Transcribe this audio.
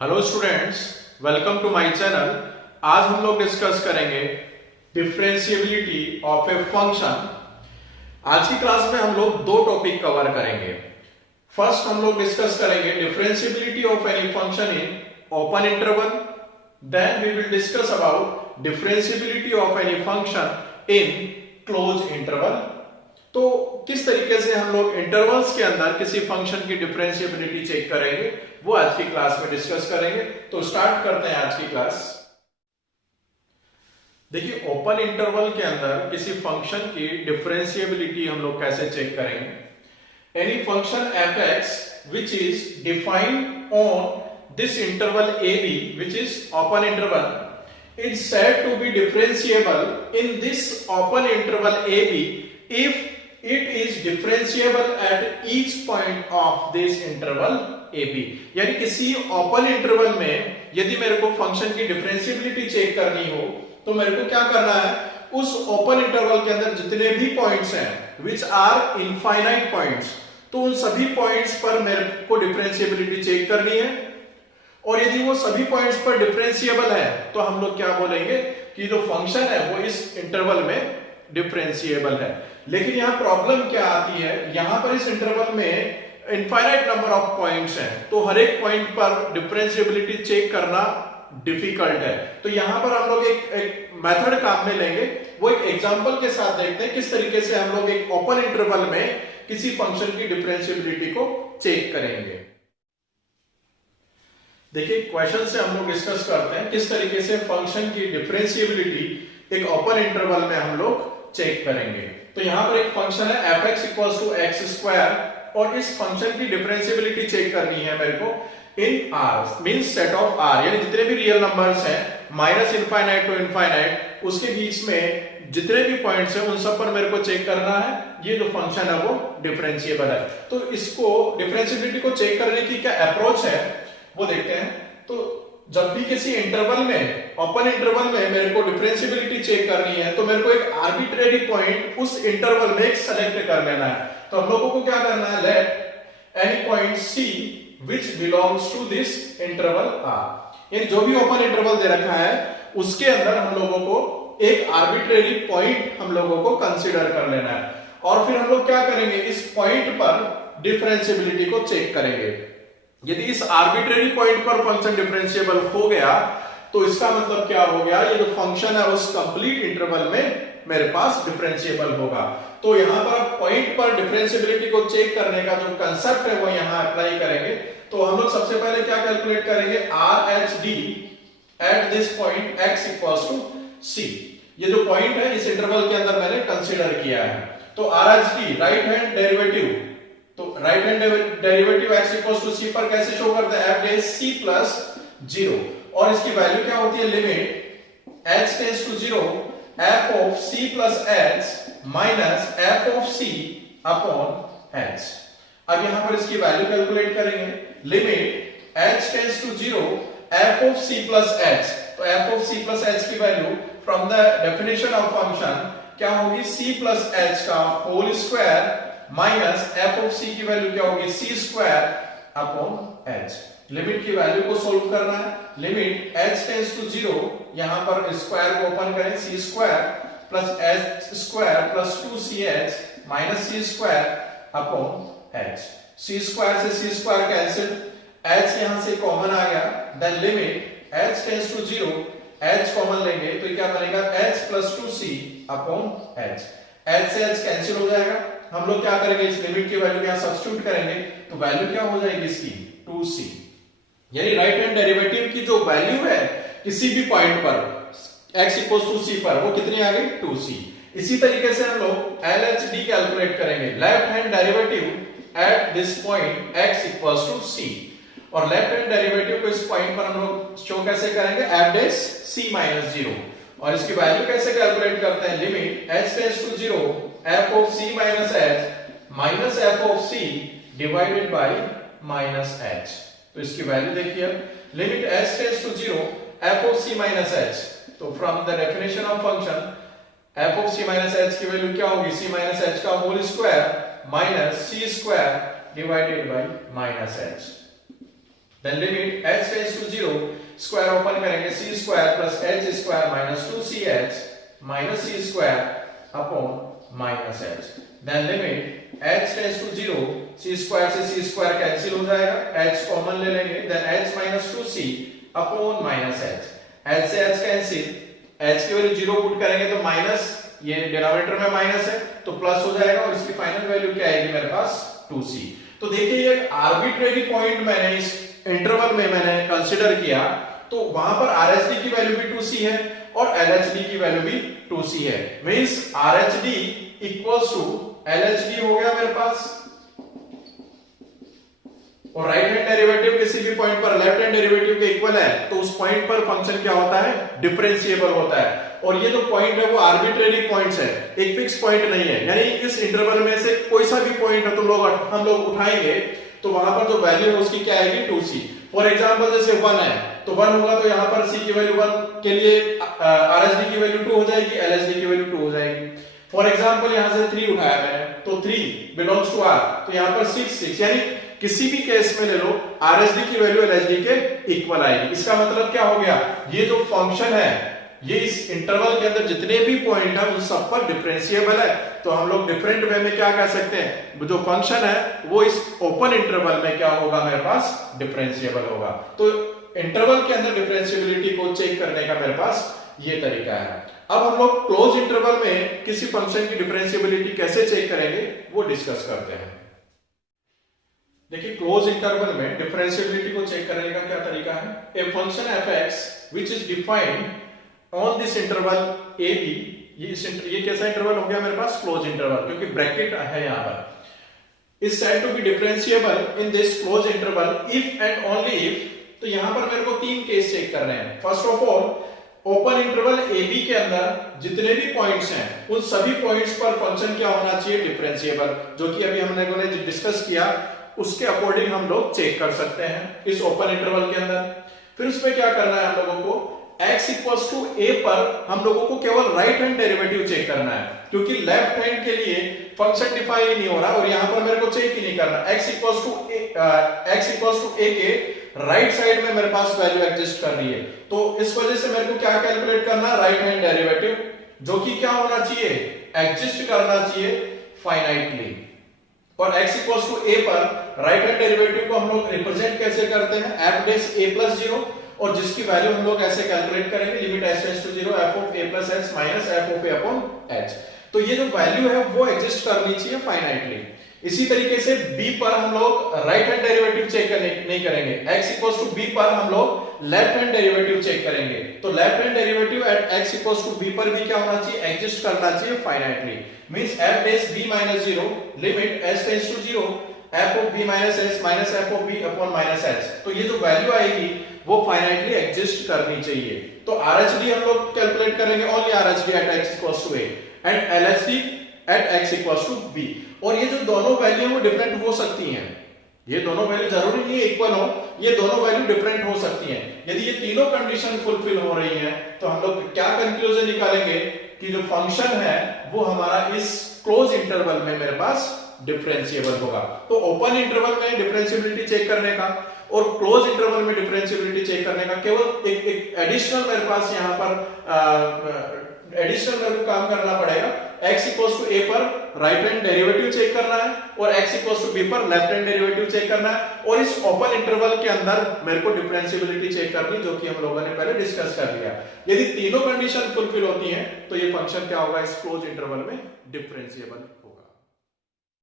Hello students, welcome to my channel. आज हम लोग डिस्कस करेंगे डिफरेंशिएबिलिटी ऑफ ए फंक्शन। आज की क्लास में हम लोग दो टॉपिक कवर करेंगे। फर्स्ट हम लोग डिस्कस करेंगे differentiability of any function in open interval. Then we will discuss about differentiability of any function in close interval. तो किस तरीके से हम लोग इंटरवल्स के अंदर किसी फंक्शन की डिफरेंशिएबिलिटी चेक करेंगे वो आज की क्लास में डिस्कस करेंगे। तो स्टार्ट करते हैं आज की क्लास। देखिए, ओपन इंटरवल के अंदर किसी फंक्शन की डिफरेंशिएबिलिटी हम लोग कैसे चेक करेंगे। Any function f(x) which is defined on this interval ab which is open interval is said to be differentiable in this open interval ab if it is differentiable at each point of this interval ab। यानी किसी open interval में यदि मेरे को function की differentiability check करनी हो तो मेरे को क्या करना है, उस ओपन इंटरवल के अंदर जितने भी पॉइंट्स हैं which are infinite points, तो उन सभी पॉइंट्स पर मेरे को डिफरेंशिएबिलिटी चेक करनी है। और यदि वो सभी पॉइंट्स पर डिफरेंशिएबल है तो हम लोग क्या बोलेंगे कि जो फंक्शन है वो इस इंटरवल में डिफरेंशिएबल है। लेकिन यहाँ प्रॉब्लम क्या आती है, यहां पर इस इंटरवल में इनफाइनाइट नंबर ऑफ पॉइंट्स हैं, तो हर एक पॉइंट पर डिफरेंशिएबिलिटी चेक करना डिफिकल्ट है। तो यहां पर हम लोग एक मेथड काम में लेंगे, वो एक एग्जांपल के साथ देखते हैं किस तरीके से हम लोग एक ओपन इंटरवल में किसी फंक्शन की डिफरेंशिएबिलिटी को चेक करेंगे। देखिए, क्वेश्चन से हम लोग डिस्कस करते हैं किस तरीके से फंक्शन की डिफरेंशिएबिलिटी एक ओपन इंटरवल में हम लोग चेक करेंगे। तो यहां पर एक फंक्शन है f(x) = x², और इस फंक्शन की डिफरेंशिएबिलिटी चेक करनी है मेरे को इन r means set of r, यानी जितने भी रियल नंबर्स हैं -∞ टू इनफाइनाइट उसके बीच में जितने भी पॉइंट्स हैं उन सब पर मेरे को चेक करना है ये जो फंक्शन है वो डिफरेंशिएबल है। तो इसको डिफरेंशिएबिलिटी को चेक करने की क्या अप्रोच है वो देखते हैं। तो जब भी किसी इंटरवल में, ओपन इंटरवल में मेरे को डिफरेंशिएबिलिटी चेक करनी है तो मेरे को एक आर्बिट्रेरी पॉइंट उस इंटरवल में एक सेलेक्ट कर लेना है। तो हम लोगों को क्या करना है, let any point c which belongs to this interval r, यानी जो भी ओपन इंटरवल दे रखा है उसके अंदर हम लोगों को एक आर्बिट्रेरी पॉइंट हम लोगों को कंसीडर कर लेना है। और फिर हम लोग क्या करेंगे, इस पॉइंट पर डिफरेंशिएबिलिटी को चेक करेंगे। यदि इस आर्बिट्रेरी पॉइंट पर फंक्शन डिफरेंशिएबल हो गया तो इसका मतलब क्या हो गया, ये जो फंक्शन है उस कंप्लीट इंटरवल में मेरे पास डिफरेंशिएबल होगा। तो यहां पर पॉइंट पर डिफरेंशिएबिलिटी को चेक करने का जो कंसेप्ट है वो यहां अप्लाई करेंगे। तो हम लोग सबसे पहले क्या कैलकुलेट करेंगे, RHD at this point x = c। ये जो पॉइंट है इस इंटरवल के अंदर मैंने कंसीडर किया है। तो RHD राइट हैंड डेरिवेटिव, तो right hand derivative x = c पर कैसे शो करते हैं, f c + 0, और इसकी वैल्यू क्या होती है, limit h tends to 0 f of c plus h minus f of c upon h। अब यहां पर इसकी वैल्यू कैलकुलेट करेंगे, limit h tends to 0 f of c plus h। तो f of c plus h की value from the definition of function क्या होगी, c plus h का whole square minus f of c की value क्या होगी, c² upon h। Limit की value को सोल्व करना है, लिमिट h टेंड्स टू 0, यहां पर स्क्वायर को ओपन करें, c² + h² + 2ch - c² upon h। c² से c² कैंसिल, h यहां से कॉमन आ गया, then limit h tends to 0, h common लेंगे तो क्या बनेगा, h + 2c upon h। h से h कैंसिल हो जाएगा। हम लोग क्या करेंगे, इस लिमिट की वैल्यू यहां सब्स्टिट्यूट करेंगे तो वैल्यू क्या हो जाएगी इसकी, 2c। यानी राइट हैंड डेरिवेटिव की जो वैल्यू है किसी भी पॉइंट पर x = c पर वो कितनी आ गई, 2c। इसी तरीके से हम लोग LHD कैलकुलेट करेंगे, left hand derivative at this point x = c, और लेफ्ट हैंड डेरिवेटिव को इस पॉइंट पर हम लोग शो कैसे करेंगे, f c - 0, और इसकी वैल्यू कैसे कैलकुलेट करते हैं, limit h tends to 0 f of c - h minus f of c divided by -h। तो इसकी वैल्यू देखिए, limit h tends to 0 f of c - h। तो from the definition of function f of c - h की value क्या होगी, c - h का whole square minus c² divided by -h। Then limit h tends to 0 0 square open करेंगे C square plus H square minus 2ch minus C square upon minus H. Then limit h tends to 0 c square से c square cancel हो जाएगा, h common ले लेंगे, then h minus 2c upon minus h, h से h cancel, h की value 0 put करेंगे तो minus, ये डिनोमिनेटर में माइनस है तो प्लस हो जाएगा और इसकी फाइनल वैल्यू क्या आएगी मेरे पास 2c। तो देखिए ये एक आर्बिट्रेरी पॉइंट मैंने इस इंटरवल में मैंने कंसीडर किया, तो वहां पर RHD की वैल्यू भी 2c है और LHD की वैल्यू भी 2c है, means RHD equals to LHD हो गया मेरे पास, और राइट हैंड डेरिवेटिव किसी भी पॉइंट पर लेफ्ट हैंड डेरिवेटिव के इक्वल है तो उस पॉइंट पर फंक्शन क्या होता है, डिफरेंशिएबल होता है। और ये जो पॉइंट है वो आर्बिट्रेरी पॉइंट्स है, एक फिक्स पॉइंट नहीं है, यानी इस इंटरवल में से कोई सा भी पॉइंट है तो हम लोग उठाएंगे तो वहां पर जो वैल्यू है उसकी क्या आएगी 2c। फॉर एग्जांपल जैसे 1 है तो 1 होगा तो यहां पर c की वैल्यू 1 के लिए RHD की वैल्यू 2 हो जाएगी, LHD की वैल्यू 2 हो जाएगी। फॉर एग्जांपल यहां से 3 उठाया मैंने तो 3 बिलोंग्स टू R, तो यहां पर 6 यानी किसी भी केस में ले लो RHD की वैल्यू LHD के इक्वल आएगी। इसका मतलब क्या हो गया, ये जो फंक्शन है ये इस इंटरवल के अंदर जितने भी पॉइंट है उन सब पर डिफरेंशिएबल है। तो हम लोग डिफरेंट वे में क्या कह सकते हैं, जो फंक्शन है वो इस ओपन इंटरवल में क्या होगा मेरे पास डिफरेंशिएबल होगा। तो इंटरवल के अंदर डिफरेंशिएबिलिटी को चेक करने का मेरे पास ये तरीका है। अब हम लोग क्लोज इंटरवल में किसी फंक्शन की डिफरेंशिएबिलिटी कैसे चेक करेंगे वो डिस्कस करते हैं। देखिए क्लोज इंटरवल में डिफरेंशिएबिलिटी को चेक करने का क्या तरीका है, a function f(x) which is defined on this interval a b, ये कैसा इंटरवल हो गया मेरे पास क्लोज इंटरवल, क्योंकि ब्रैकेट है यहां पर, is said to be differentiable in this close interval if and only if. तो यहां पर मेरे को 3 केस चेक करने हैं। First of all open interval a b के अंदर जितने भी पॉइंट्स हैं उन सभी पॉइंट्स पर फंक्शन क्या होना चाहिए डिफरेंशिएबल, जो कि अभी हमने डिस्कस किया उसके अकॉर्डिंग हम लोग चेक कर सकते हैं इस ओपन इंटरवल के अंदर। फिर उसमें क्या करना है हम लोगों को, x इक्वल्स टू a पर हम लोगों को केवल राइट हैंड डेरिवेटिव चेक करना है, क्योंकि लेफ्ट हैंड के लिए फंक्शन डिफाइन ही नहीं हो रहा और यहां पर मेरे को चेक ही नहीं करना। x इक्वल्स टू a के राइट साइड में मेरे पास वैल्यू एग्जिस्ट कर रही है, तो इस वजह से मेरे को क्या कैलकुलेट करना है, राइट हैंड डेरिवेटिव, जो कि क्या होना चाहिए, एग्जिस्ट करना चाहिए फाइनाइटली। और x इक्वल्स टू a पर राइट हैंड डेरिवेटिव को हम लोग रिप्रेजेंट कैसे करते हैं, f डेश a प्लस 0, और जिसकी वैल्यू हम लोग ऐसे कैलकुलेट करेंगे limit h tends to 0 f of a plus h minus f of a upon h। तो ये जो वैल्यू है वो एग्जिस्ट करनी चाहिए फाइनाइटली। इसी तरीके से b पर हम लोग राइट हैंड डेरिवेटिव चेक नहीं करेंगे, x इक्वल्स टू b पर हम लोग लेफ्ट हैंड डेरिवेटिव चेक करेंगे। तो left hand derivative at x equals to b पर भी क्या होना चाहिए, एग्जिस्ट करना चाहिए finitely, means f dash b minus 0 limit h tends to 0 f of b minus h minus f of b upon minus h। तो ये जो वैल्यू आएगी वो फाइनाइटली एग्जिस्ट करनी चाहिए। तो RHD हम लोग कैलकुलेट करेंगे only RHD at x equals to a and LHD at x equals to b। और ये जो दोनों वैल्यू है वो डिफरेंट हो सकती हैं, ये दोनों वैल्यू जरूरी नहीं है इक्वल हो, ये दोनों वैल्यू डिफरेंट हो सकती हैं। यदि ये तीनों कंडीशन फुलफिल हो रही हैं तो हम लोग क्या कंक्लूजन निकालेंगे कि जो फंक्शन है वो हमारा इस क्लोज इंटरवल में मेरे पास डिफरेंशिएबल होगा। तो ओपन इंटरवल में डिफरेंशिएबिलिटी चेक करने का और क्लोज इंटरवल में डिफरेंशिएबिलिटी चेक करने का केवल एक एडिशनल मेरे पास यहाँ पर एडिशनल मेरे को काम करना पड़ेगा, x इक्वल्स टू a पर राइट हैंड डेरिवेटिव चेक करना है और x इक्वल्स टू b पर लेफ्ट हैंड डेरिवेटिव चेक करना है, और इस ओपन इंटरवल के अंदर मेरे को डिफरेंशिएबिलिटी चेक करनी, जो कि हम लोगों ने पहले डिस्कस कर लिया। यदि तीनों कंडीशन फुलफिल होती हैं तो ये फंक्शन क्या होगा, इस क्लोज इंटरवल में डिफरेंशिएबल होगा।